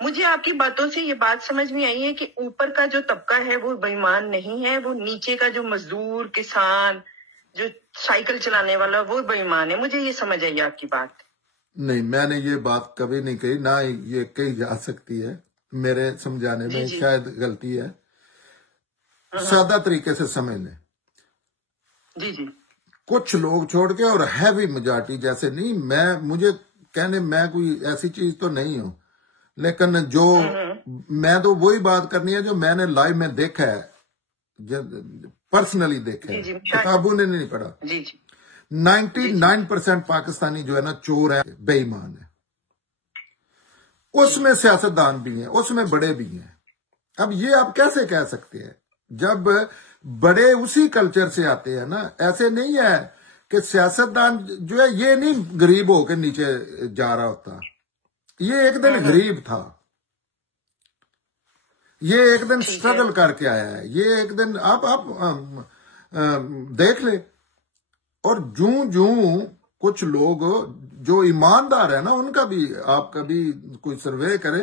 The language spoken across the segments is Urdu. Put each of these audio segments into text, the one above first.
مجھے آپ کی باتوں سے یہ بات سمجھ میں آئی ہے کہ اوپر کا جو طبقہ ہے وہ بے ایمان نہیں ہے، وہ نیچے کا جو مزدور، کسان، جو سائیکل چلانے والا، وہ بے ایمان ہے. مجھے یہ سمجھ آئی آپ کی بات. نہیں، میں نے یہ بات کبھی نہیں کہی، نہ یہ کہی جا سکتی ہے. میرے سمجھانے میں شاید غلطی ہے. سادہ طریقے سے سمجھ لیں. جی کچھ لوگ چھوڑ کے اور ہیوی میجارٹی جیسے نہیں، مجھے کہنے میں کوئی ایسی چیز تو نہیں ہوں، لیکن جو میں تو وہی بات کرنی ہے جو میں نے لائیو میں دیکھا ہے، پرسنلی دیکھا ہے، کتابوں نے نہیں پڑھا. 99% پاکستانی جو ہے نا چور ہے، بے ایمان ہے. اس میں سیاستدان بھی ہیں، اس میں بڑے بھی ہیں. اب یہ آپ کیسے کہہ سکتے ہیں جب بڑے اسی کلچر سے آتے ہیں نا؟ ایسے نہیں ہے کہ سیاستدان جو ہے یہ نہیں غریب ہو کے نیچے جا رہا ہوتا. یہ ایک دن غریب تھا، یہ ایک دن سٹرگل کر کے آیا ہے، یہ ایک دن آپ دیکھ لیں. اور جوں کچھ لوگ جو ایماندار ہیں نا، ان کا بھی آپ کبھی کوئی سروے کرے،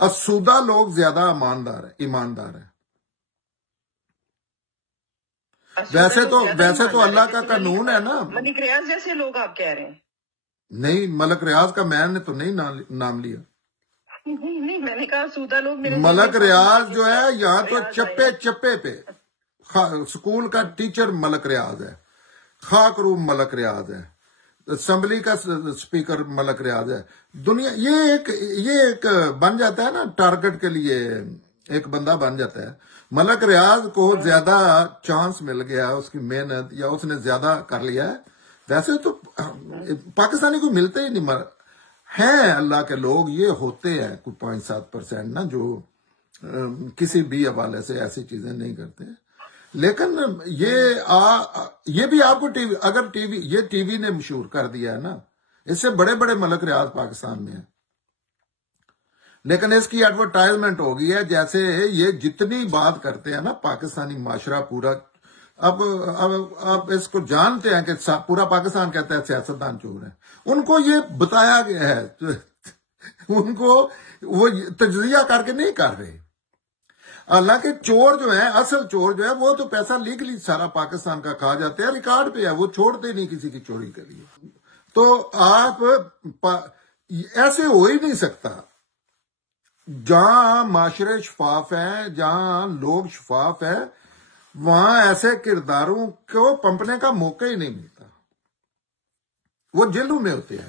اسودہ لوگ زیادہ ایماندار ہیں. ویسے تو اللہ کا قانون ہے نا. ملک ریاض جیسے لوگ آپ کہہ رہے ہیں؟ نہیں، ملک ریاض کا میں نے تو نہیں نام لیا. نہیں، میں نے کہا سودہ لوگ. ملک ریاض جو ہے یہاں تو چپے پہ سکول کا ٹیچر ملک ریاض ہے، خاک روم ملک ریاض ہے، اسمبلی کا سپیکر ملک ریاض ہے. دنیا یہ ایک بن جاتا ہے نا ٹارگٹ کے لیے، ایک بندہ بن جاتا ہے. ملک ریاض کو زیادہ چانس مل گیا، اس کی محنت یا اس نے زیادہ کر لیا ہے. ویسے تو پاکستانی کو ملتے ہی نہیں. ہیں اللہ کے لوگ یہ ہوتے ہیں کوئی 5-7% نا جو کسی بھی حوالے سے ایسی چیزیں نہیں کرتے. لیکن یہ بھی آپ کو اگر ٹی وی نے مشہور کر دیا ہے نا، اس سے بڑے بڑے ملک ریاض پاکستان میں ہیں. لیکن اس کی ایڈورٹائزمنٹ ہو گئی ہے، جیسے یہ جتنی بات کرتے ہیں نا پاکستانی معاشرہ پورا. اب آپ اس کو جانتے ہیں کہ پورا پاکستان کہتا ہے سیاستدان چور ہیں. ان کو یہ بتایا گیا ہے، ان کو وہ تجزیہ کر کے نہیں کر رہے. حالانکہ چور جو ہے، اصل چور جو ہے، وہ تو پیسہ لیگلی سارا پاکستان کا کھا جاتے ہیں، ریکارڈ پہ ہے، وہ چھوڑتے نہیں کسی کی چوری کے لیے. تو آپ ایسے ہو ہی نہیں سکتا. جہاں معاشرے شفاف ہیں، جہاں لوگ شفاف ہیں، وہاں ایسے کرداروں کو پنپنے کا موقع ہی نہیں ملتا. وہ جیلوں میں ہوتے ہیں.